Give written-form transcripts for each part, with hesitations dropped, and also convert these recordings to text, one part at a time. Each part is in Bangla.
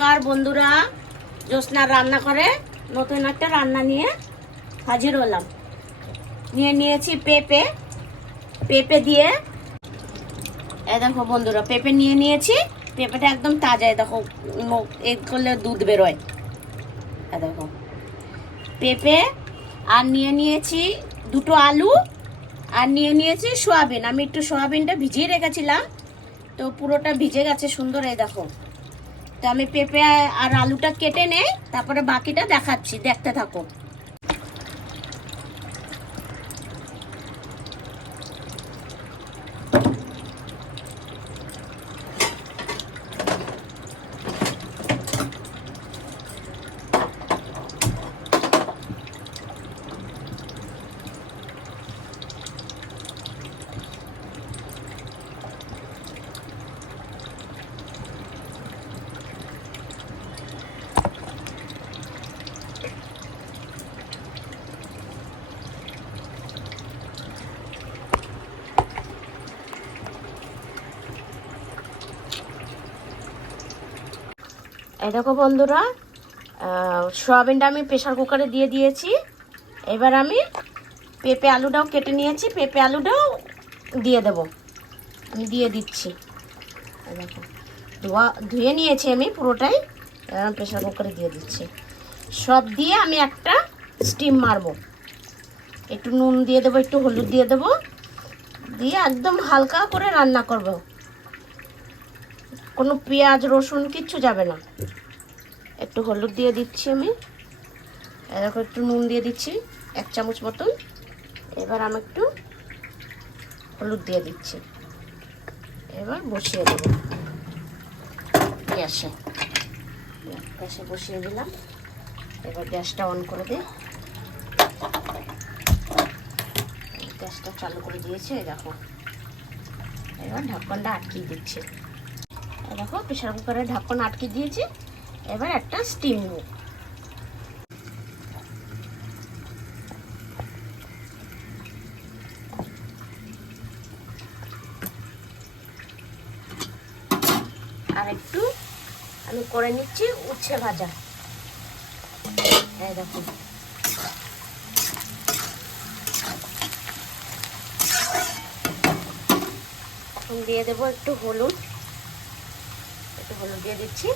নমস্কার বন্ধুরা, জ্যোৎস্নার রান্না করে নতুন একটা রান্না নিয়ে হাজির হলাম। নিয়েছি পেঁপে। পেঁপে দিয়ে এই দেখো বন্ধুরা, পেঁপে নিয়েছি। পেঁপেটা একদম তাজা, দেখো এ করলে দুধ বেরোয়। দেখো পেঁপে, আর নিয়েছি দুটো আলু, আর নিয়েছি সোয়াবিন। আমি একটু সোয়াবিনটা ভিজিয়ে রেখেছিলাম, তো পুরোটা ভিজে গেছে সুন্দর। এই দেখো, তো আমি পেঁপে আর আলুটা কেটে নেই, তারপরে বাকিটা দেখাচ্ছি, দেখতে থাকো। এই দেখো বন্ধুরা, সোয়াবিনটা আমি প্রেসার কুকারে দিয়ে দিয়েছি। এবার আমি পেঁপে আলুটাও কেটে নিয়েছি, পেঁপে আলুটাও দিয়ে দেব। আমি দিয়ে দিচ্ছি। দেখো ধুয়ে নিয়েছি আমি পুরোটাই, প্রেসার কুকারে দিয়ে দিচ্ছি। সব দিয়ে আমি একটা স্টিম মারবো। একটু নুন দিয়ে দেবো, একটু হলুদ দিয়ে দেবো, দিয়ে একদম হালকা করে রান্না করব। কোনো পেঁয়াজ রসুন কিচ্ছু যাবে না। একটু হলুদ দিয়ে দিচ্ছি আমি, এরকম একটু নুন দিয়ে দিচ্ছি 1 চামচ মতন। এবার আমি একটু হলুদ দিয়ে দিচ্ছি। এবার বসিয়ে দেব গ্যাসে। গ্যাসে বসিয়ে দিলাম। এবার গ্যাসটা অন করে দিই। গ্যাসটা চালু করে দিয়েছি। দেখো, এবার ঢাকনটা আটকে দিচ্ছি। দেখো, প্রেসার কুকারের ঢাকন আটকে দিয়েছি। এবার একটা স্টিম নেব। আর একটু আমি করে নিচ্ছি উচ্ছে ভাজা। এই দেখো, এখন দিয়ে দেবো একটু হলুদ। একটু হলুদ দিয়ে দিচ্ছি,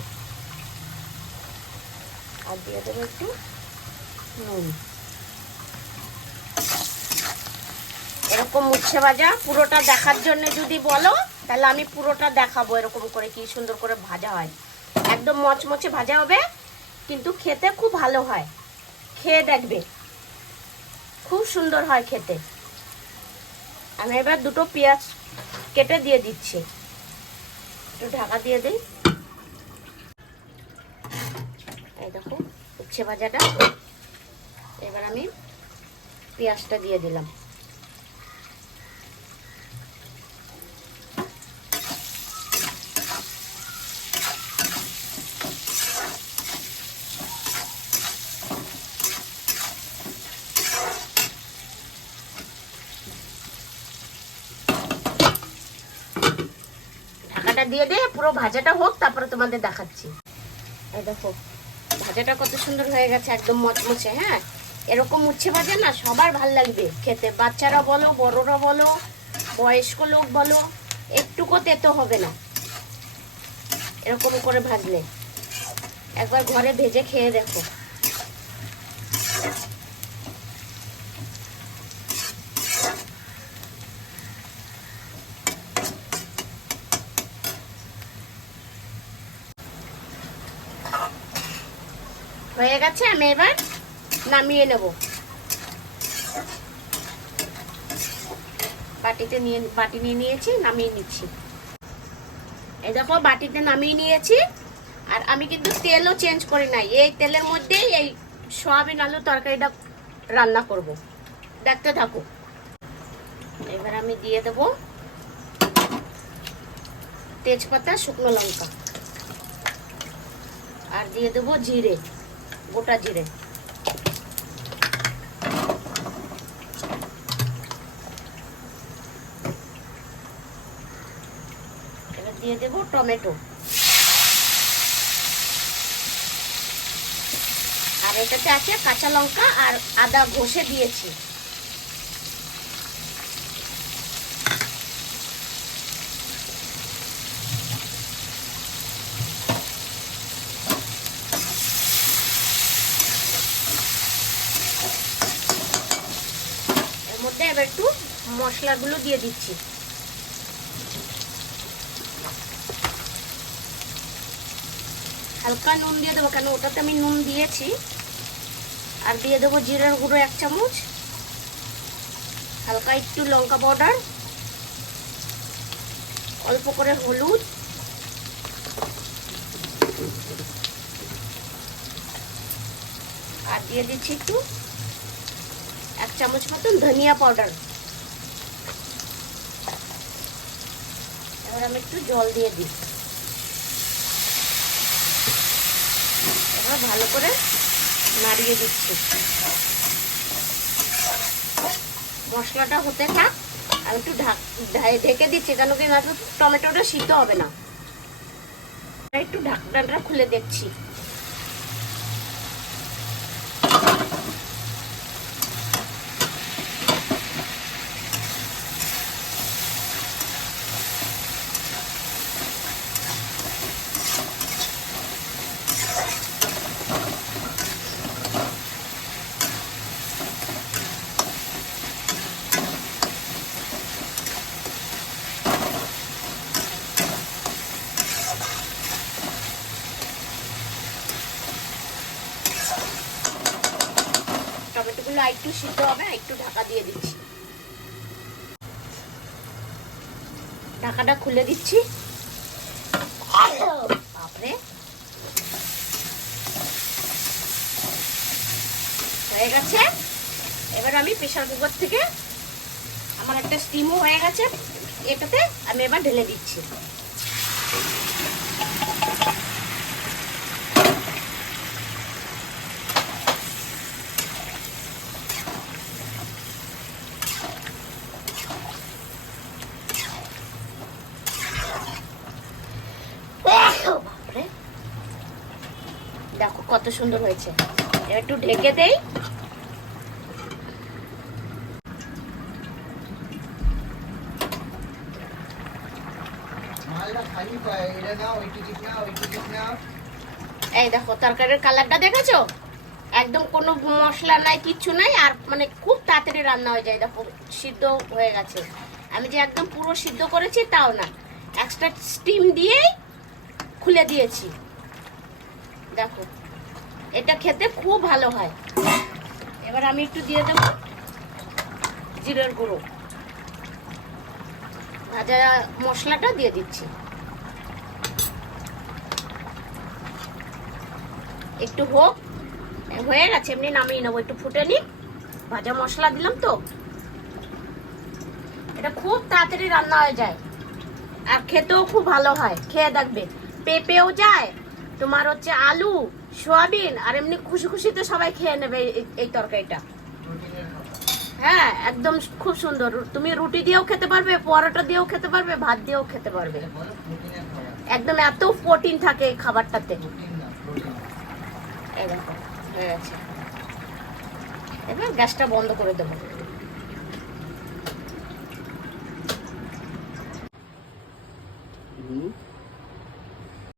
আর দিয়ে দেবো একটু নুন। এরকম উচ্ছে ভাজা পুরোটা দেখার জন্য যদি বলো, তাহলে আমি পুরোটা দেখাবো এরকম করে কি সুন্দর করে ভাজা হয়। একদম মচমচে ভাজা হবে, কিন্তু খেতে খুব ভালো হয়। খেয়ে দেখবে, খুব সুন্দর হয় খেতে। আমি এবার দুটো পেঁয়াজ কেটে দিয়ে দিচ্ছি। একটু ঢাকা দিয়ে দিই। এই দেখো উচ্ছে ভাজাটা। এবার আমি পেঁয়াজটা দিয়ে দিলাম। ঢাকাটা দিয়ে দিয়ে পুরো ভাজাটা হোক, তারপরে তোমাদের দেখাচ্ছি। এই দেখো, ভাজাটা কত সুন্দর হয়ে গেছে, একদম মচমচে। হ্যাঁ, এরকম উচ্ছে ভাজা না সবার ভাল লাগবে খেতে। বাচ্চারা বলো, বড়রা বলো, বয়স্ক লোক বলো, একটুকু তেতো হবে না এরকম করে ভাজলে। একবার ঘরে ভেজে খেয়ে দেখো। হয়ে গেছে, আমি এবার নামিয়ে নেব। বাটি নিয়ে নিয়েছি, নামিয়ে নিচ্ছি। এই দেখো, বাটিতে নামিয়ে নিয়েছি। আর আমি কিন্তু তেলও চেঞ্জ করি নাই, এই তেলের মধ্যেই এই সয়াবিন আলু তরকারিটা রান্না করব। দেখতে থাকো। এবার আমি দিয়ে দেব তেজপাতা, শুকনো লঙ্কা, আর দিয়ে দেব জিরে, গোটা জিরে। এবার দিয়ে দেব টমেটো। আর এটাতে আছে কাঁচা লঙ্কা আর আদা ঘষে দিয়েছি। এর মধ্যে এবার একটু মশলাগুলো দিয়ে দিচ্ছি। হালকা নুন দিয়ে দেবো, কেন ওটাতে আমি নুন দিয়েছি। আর দিয়ে দেবো জিরার গুঁড়ো 1 চামচ, হালকা একটু লঙ্কা পাউডার, অল্প করে হলুদ, আর দিয়ে দিচ্ছি একটু 1 চামচ মতন ধনিয়া পাউডার। এবার আমি একটু জল দিয়ে দিই। এবার ভালো করে নাড়িয়ে দিচ্ছি। মশলাটা হতে থাক, আমি একটু ঢেকে দিচ্ছি, কেন কি না টমেটোটা সিদ্ধ হবে না। একটু ঢাকনাটা খুলে দেখছি। টমেটোগুলো একটু সিদ্ধ হবে, একটু ঢাকা দিয়ে দিচ্ছি। ঢাকাটা খুলে দিচ্ছি। বাপরে, হয়ে গেছে। এবার আমি প্রেসার কুকার থেকে, আমার একটা স্টিমও হয়ে গেছে, এটাতে আমি এবার ঢেলে দিচ্ছি। দেখো কত সুন্দর হয়েছে। একটু ঢেকে দেই। এই দেখো তরকারির কালারটা দেখেছো, একদম কোনো মশলা নাই, কিচ্ছু নাই, আর মানে খুব তাড়াতাড়ি রান্না হয়ে যায়। দেখো সিদ্ধ হয়ে গেছে। আমি যে একদম পুরো সিদ্ধ করেছি তাও না, এক্সট্রা স্টিম দিয়েই খুলে দিয়েছি। দেখো এটা খেতে খুব ভালো হয়। এবার আমি একটু দিয়ে দেবো জিরের গুঁড়ো, ভাজা মশলাটা দিয়ে দিচ্ছি। একটু হোক, হয়ে গেছে, এমনি নামিয়ে নেবো, একটু ফুটে নি। ভাজা মশলা দিলাম তো, এটা খুব তাড়াতাড়ি রান্না হয়ে যায় আর খেতেও খুব ভালো হয়। খেয়ে দেখবে, পেঁপেও যায়, তোমার হচ্ছে আলু, সোয়াবিন, আর এমনি খুশি খুশিতে সবাই খেয়ে নেবে এই তরকারিটা। হ্যাঁ, একদম খুব সুন্দর। তুমি রুটি দিয়েও খেতে পারবে, পরোটা দিয়েও খেতে পারবে, ভাত দিয়েও খেতে পারবে। একদম এত প্রোটিন থাকে এই খাবারটাতে। এরকম হয়ে গেছে। এবার গ্যাসটা বন্ধ করে দেবো।